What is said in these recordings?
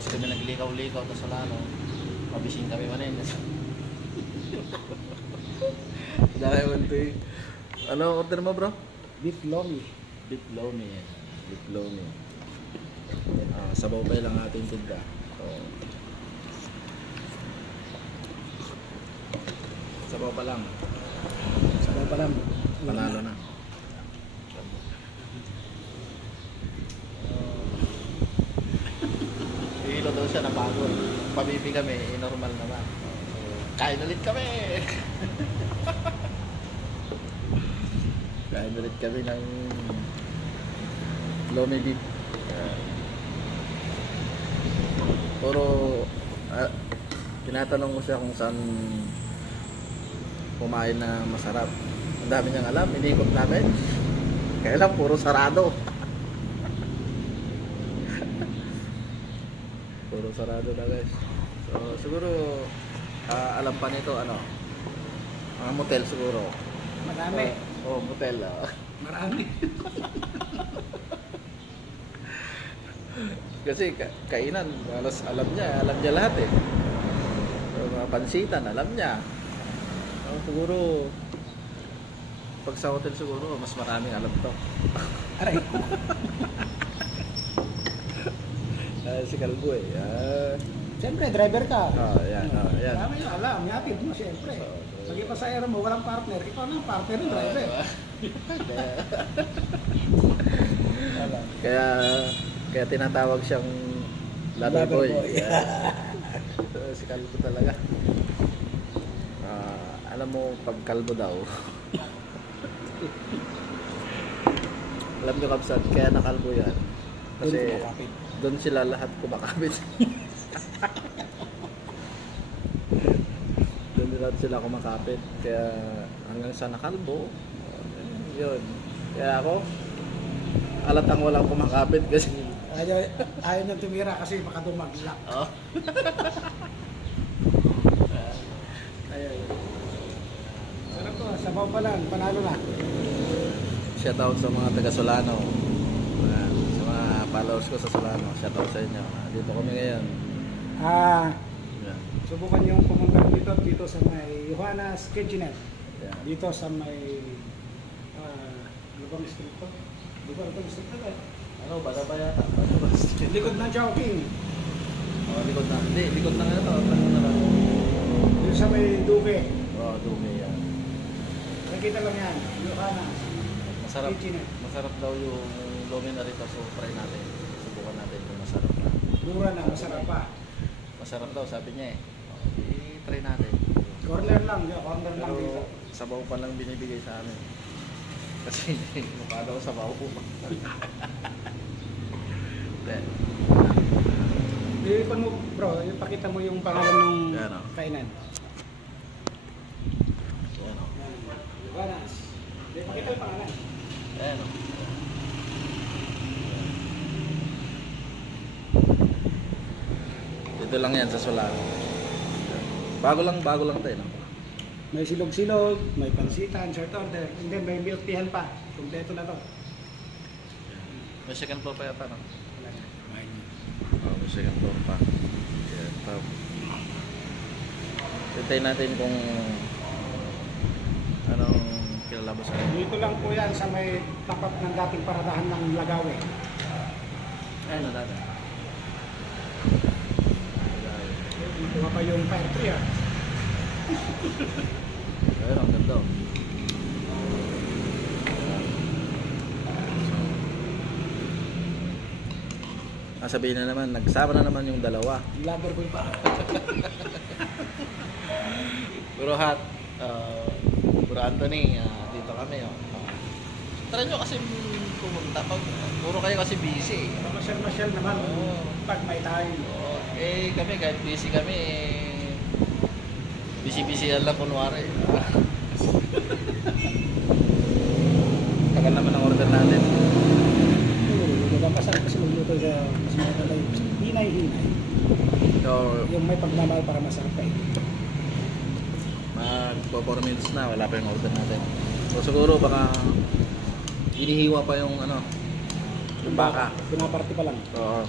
Tapos kami naglikaw-likaw sa Solano. Mabising kami manin. Dahil mo ano order mo bro? Beef lomi. Beef lomi. Beef lomi. Sabaw pa lang ating tinda. So, sabaw pa lang. Sabaw pa lang. Panalo na. Hilo daw siya na pagod. Pabibi kami, normal naman. So, kain ulit kami. Kain ulit kami ng lomi beef. Puro tinatanong ko siya kung saan kumain na masarap. Ang dami niyang alam, inikot namin. Kaya lang puro sarado. Puro sarado na guys. So siguro alam pa nito ano, mga motel siguro. Marami. Motel. Marami. Kasi kainan, halos alam niya lahat eh. So, mga pansitan, alam niya. So, siguro pag sa hotel siguro mas maraming alam to. Aray. Si Kalbo eh. Siyempre, driver ka. Yan. Marami na alam. Yapid mo siyempre. Pag ipasayara mo, walang partner. Ikaw na ang partner ng driver. Kaya tinatawag siyang lover boy. Si Kalbo talaga. Alam mo, pag kalbo daw. Alam nyo kapsat, kaya nakalbo yan. Kasi doon sila lahat kumakabit. Doon lahat sila kumakapit. Kaya hanggang sa nakalbo, yun. Kaya ako, alatang walang kumakapit kasi Ayaw niyang tumira kasi baka dumagla. Sarap to, sabaw pa lang, panalo na. Shoutout sa mga taga Solano. Sa mga followers ko sa Solano. Shoutout sa inyo. Dito kami ngayon. Subukan yung pumunta dito sa may Johanna's Kitchenette. Dito sa may ano bang street to? Di ba ito street to? Ano, bata ba yata? Likod ng Chowking. Likod na. Hindi, likod na nga ito. Ano na lang. Dito sa may Duque. Duque yan. Nakita lang yan. Johanna's Kitchenette. Masarap daw yung lomi na rito. So, try natin. Subukan natin kung masarap na. Mura na, masarap pa. Masarap daw, sabi niya eh. I-try natin. Corner lang dito. Sabaw pa lang binibigay sa amin. Kasi mukha daw sabaw po. Ikon mo bro, ipakita mo yung pangalan ng kainan. Johanna's. Ipakita yung pangalan. Ayan o. Dito lang yan sa Solano. Bago lang tayo. No? May silog-silog, may pansitan, short order, and then may milk teahan pa. Kompleto na to. May second floor pa yata, no? May may second floor pa. Hintayin natin kung anong kilalabas. Dito lang po yan sa may tapat ng dating paradahan ng Lagawe. Ayun na dati. Dito pa yung fire tree ah. Ayun, ang ganda. Sabihin na naman, nagsama na naman yung dalawa. Lover boy pa. Bro Hat, Bro Anthony, dito kami. Tara nyo kasi pumunta. Puro kayo kasi busy. Masyal-masyal naman pag may time. Kami kahit busy kami, busy lang kunwari. Tagal naman ang order natin. Masarap kasi magluto sa hinay-hinay. Yung may pagmamahal para masarap pa eh. Mag 4 minutes na, wala pa yung order natin. So siguro baka inihiwa pa yung yung baka. Pinaparty pa lang. Oo.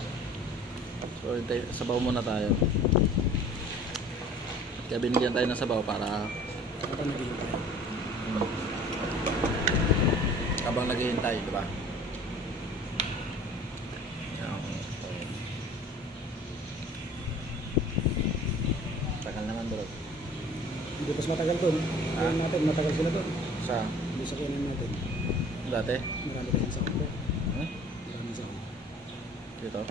So, sabaw muna tayo. Kaya binigyan tayo ng sabaw para Habang naghihintay. habang naghihintay, di ba? Tagal naman bro. Hindi pas matagal doon. Kaya natin, matagal sila doon. Sa Hindi sa kiyanan natin. dati? Marami kasing sa ako. Hmm? Marami sa ako. Dito?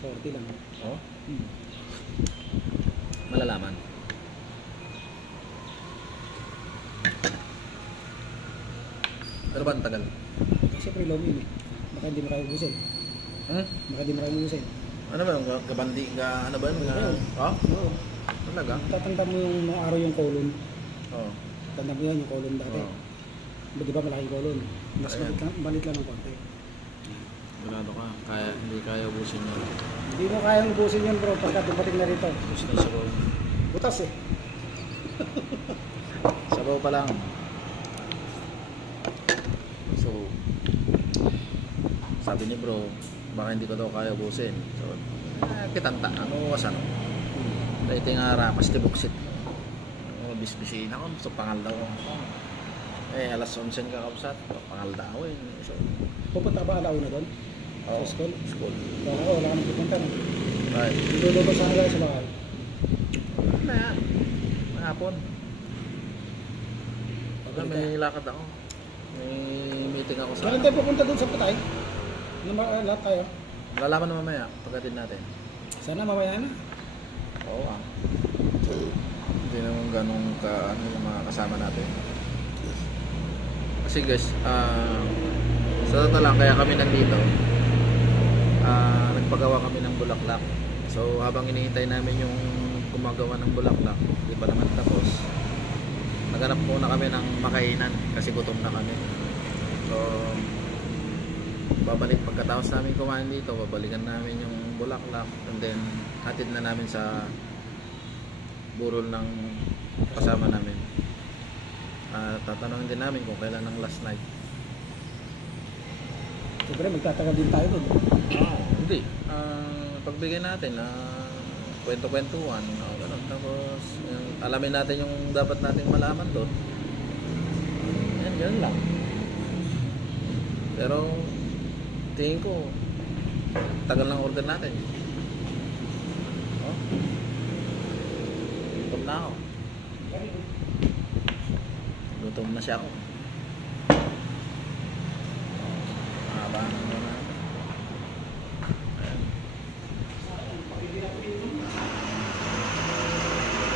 40 lang. Oh? Malalaman. Pero ba ang tagal? Siyempre low yun eh. Baka hindi mo kaya ubusin. Hmm? Baka hindi mo kaya ubusin. Ano ba yung gabandi? Ano ba yun? Oh? Oo. Talaga? Tatanda mo yung nung araw yung colon. Oo. Tanda mo yan yung colon dati. Oo. Di ba malaking colon? Mas Ayan. balit lang ng konti. Sigurado ka. Hindi kaya ubusin yun. Hindi mo kayang ubusin yun bro pagka dumating na rito. Ubus na yung sabaw. Butas eh. Sabaw pa lang. So, sabi ni bro, baka hindi ko daw kaya ubusin. So, kitanta. Ano was ano? Dahil nga rapas di buksit. Bisbisin ako. So, pangal daw. Alas 11 kakapsat. Pangal daw eh. So, Pupunta ka ba alauna doon? oh, Sa school? School. Wala ka nang pupunta na. Right. Niluluto sa kanila sa bahay. Ano yan? Mahapon. May lakad ako. May meeting ako sa... Kailan tayo pupunta doon sa Patay? Lahat tayo. Malalaman na mamaya pagkatid natin. Sana mamaya na. Oo ah. Hindi naman ganun ka ano yung mga kasama natin. Kasi guys, sa totoo lang kaya kami nandito. Nagpagawa kami ng bulaklak. So habang hinihintay namin yung gumagawa ng bulaklak, hindi pa naman tapos. Naghanap muna kami ng makainan kasi gutom na kami. So babalik pagkatapos namin kumain dito, babalikan namin yung bulaklak and then hatid na namin sa burol ng kasama namin. Tatanungin din namin kung kailan ang last night. Siyempre magtatagal din tayo doon. Hindi. Pagbigay natin na kwento-kwentuhan, ganun. Tapos alamin natin yung dapat nating malaman doon. Yan lang. Pero tingin ko tagal ng order natin. Oh. Gutom na ako. Gutom na siya ako. Haba na naman.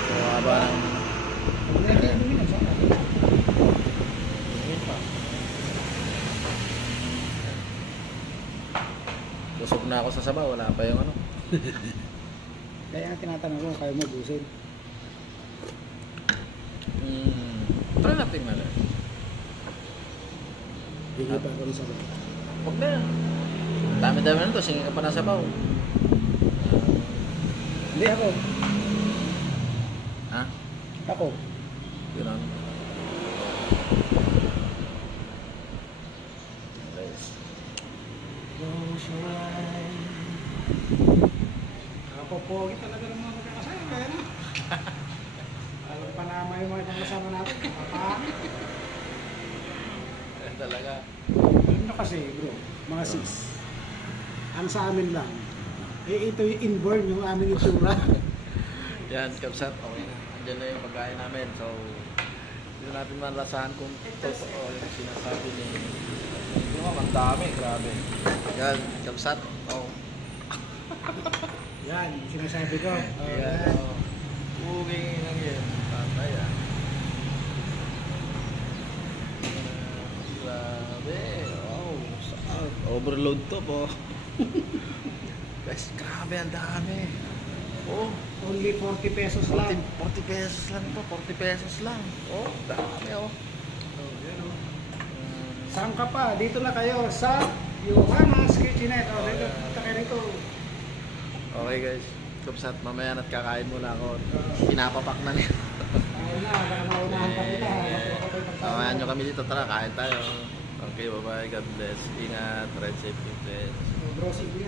So haba ng busog na ako sa sabaw, wala pa yung ano. Kaya ang tinatanong ko, kaya mo busin. Try natin na lang. Bigay pa ako rin sa bahay. Huwag na. Dami-dami na to, singin ka pa ng sabaw. Hindi ako. Ha? Ako. Gano'n. Guys. Nakapopogi talaga ng mga magkakasaya. Kaya na. Alam pa naman yung mga ibang kasama natin. Kapapangit. Talaga. Alam nyo kasi bro, mga sis. Ang sa amin lang. Ito yung inborn yung aming itsura. Yan, kapsat. Okay na. Andiyan na yung pagkain namin. So, hindi natin malasahan kung totoo yung sinasabi ni... Yung ang dami, grabe. Yan, kapsat. Oh. Yan, sinasabi ko. Yan. Moving lang yan. Patay ah. Grabe. Wow. Overload to po. Guys, grabe ang dami. Oh. Only 40 pesos lang. 40 pesos lang to. 40 pesos lang. Oh, dami oh. Saan ka pa? Dito na kayo sa Johanna's Kitchenette. O, dito, punta kayo rito. Okay guys. Kupsat, mamaya na't kakain muna ako. Pinapapak na niya. Ayun na, baka maunahan pa kita. Samahan nyo kami dito. Tara, kain tayo. Okay, bye-bye. God bless. Ingat. Ride safe. Please. Bro, sige